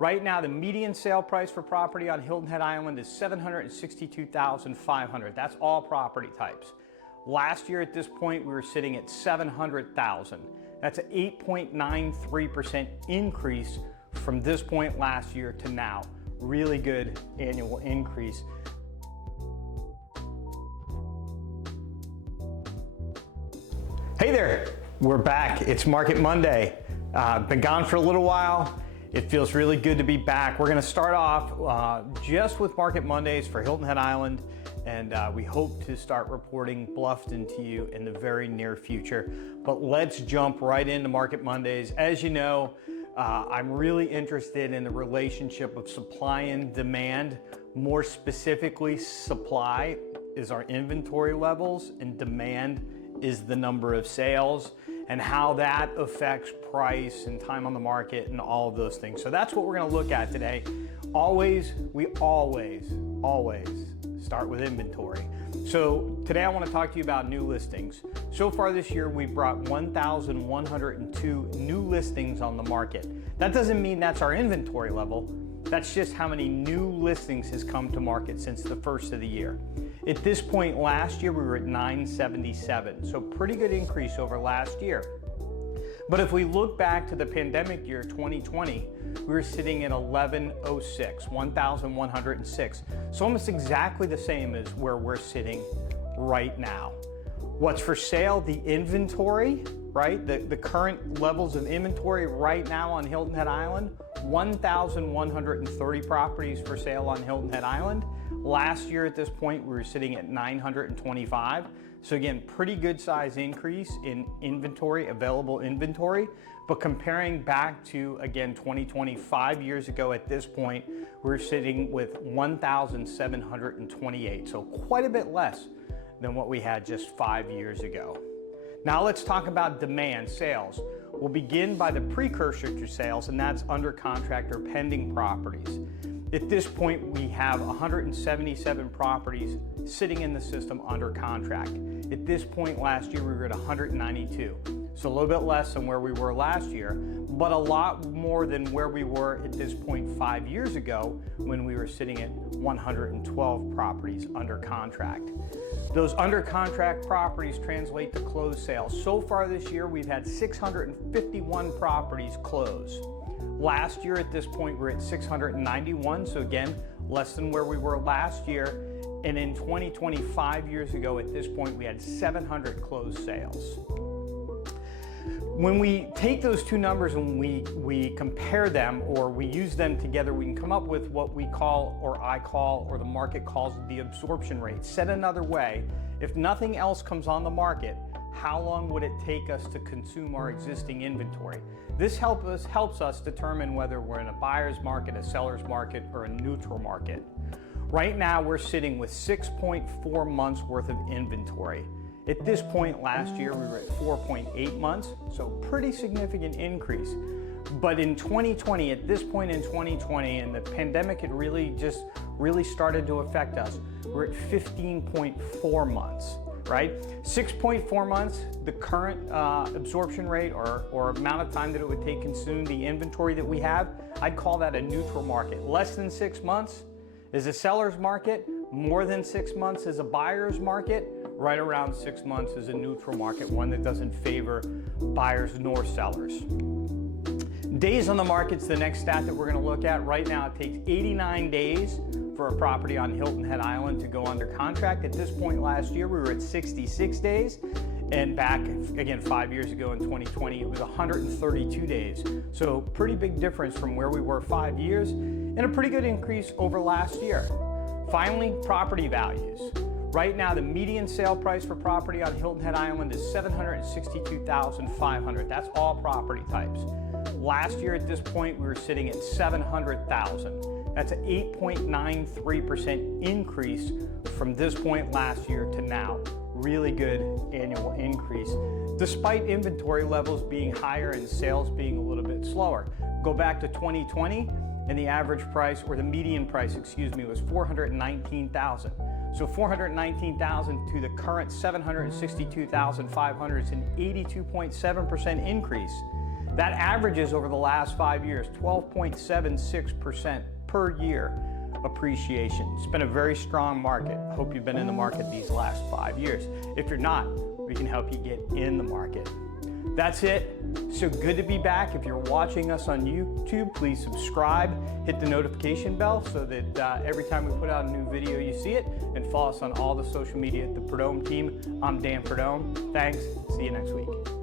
Right now, the median sale price for property on Hilton Head Island is $762,500. That's all property types. Last year at this point, we were sitting at $700,000. That's an 8.93% increase from this point last year to now. Really good annual increase. Hey there, we're back. It's Market Monday. Been gone for a little while. It feels really good to be back. We're gonna start off just with Market Mondays for Hilton Head Island, and we hope to start reporting Bluffton to you in the very near future. But let's jump right into Market Mondays. As you know, I'm really interested in the relationship of supply and demand. More specifically, supply is our inventory levels and demand is the number of sales, and how that affects price and time on the market and all of those things. So that's what we're gonna look at today. We always start with inventory. So today I wanna talk to you about new listings. So far this year, we've brought 1,102 new listings on the market. That doesn't mean that's our inventory level. That's just how many new listings has come to market since the first of the year. At this point last year, we were at 977, so pretty good increase over last year. But if we look back to the pandemic year, 2020, we were sitting at 1,106, so almost exactly the same as where we're sitting right now. What's for sale? The inventory, right? The current levels of inventory right now on Hilton Head Island, 1,130 properties for sale on Hilton Head Island. Last year at this point, we were sitting at 925. So again, pretty good size increase in inventory, available inventory. But comparing back to, again, 2020, 5 years ago at this point, we're sitting with 1,728. So quite a bit less than what we had just 5 years ago. Now let's talk about demand, sales. We'll begin by the precursor to sales, and that's under contract or pending properties. At this point, we have 177 properties sitting in the system under contract. At this point last year, we were at 192. So a little bit less than where we were last year, but a lot more than where we were at this point 5 years ago when we were sitting at 112 properties under contract. Those under contract properties translate to closed sales. So far this year, we've had 651 properties close. Last year at this point, we're at 691, so again, less than where we were last year. And in 2020, 5 years ago at this point, we had 700 closed sales. When we take those two numbers and we compare them, or we use them together, we can come up with what we call, or I call, or the market calls the absorption rate. Said another way, if nothing else comes on the market, how long would it take us to consume our existing inventory? This helps us determine whether we're in a buyer's market, a seller's market, or a neutral market. Right now, we're sitting with 6.4 months worth of inventory. At this point last year, we were at 4.8 months, so pretty significant increase. But in 2020, at this point in 2020, and the pandemic had really started to affect us, we're at 15.4 months, right? 6.4 months, the current absorption rate or amount of time that it would take to consume the inventory that we have, I'd call that a neutral market. Less than 6 months is a seller's market, more than 6 months is a buyer's market, right around 6 months is a neutral market, one that doesn't favor buyers nor sellers. Days on the market's the next stat that we're gonna look at. Right now, it takes 89 days for a property on Hilton Head Island to go under contract. At this point last year, we were at 66 days. And back, again, 5 years ago in 2020, it was 132 days. So pretty big difference from where we were 5 years, and a pretty good increase over last year. Finally, property values. Right now, the median sale price for property on Hilton Head Island is $762,500. That's all property types. Last year at this point, we were sitting at $700,000. That's an 8.93% increase from this point last year to now. Really good annual increase, despite inventory levels being higher and sales being a little bit slower. Go back to 2020, and the average price, or the median price, excuse me, was $419,000. So $419,000 to the current $762,500 is an 82.7% increase. That averages over the last 5 years, 12.76% per year appreciation. It's been a very strong market. I hope you've been in the market these last 5 years. If you're not, we can help you get in the market. That's it. So good to be back. If you're watching us on YouTube, please subscribe, hit the notification bell so that every time we put out a new video, you see it, and follow us on all the social media at the Prud'homme Team. I'm Dan Prud'homme. Thanks. See you next week.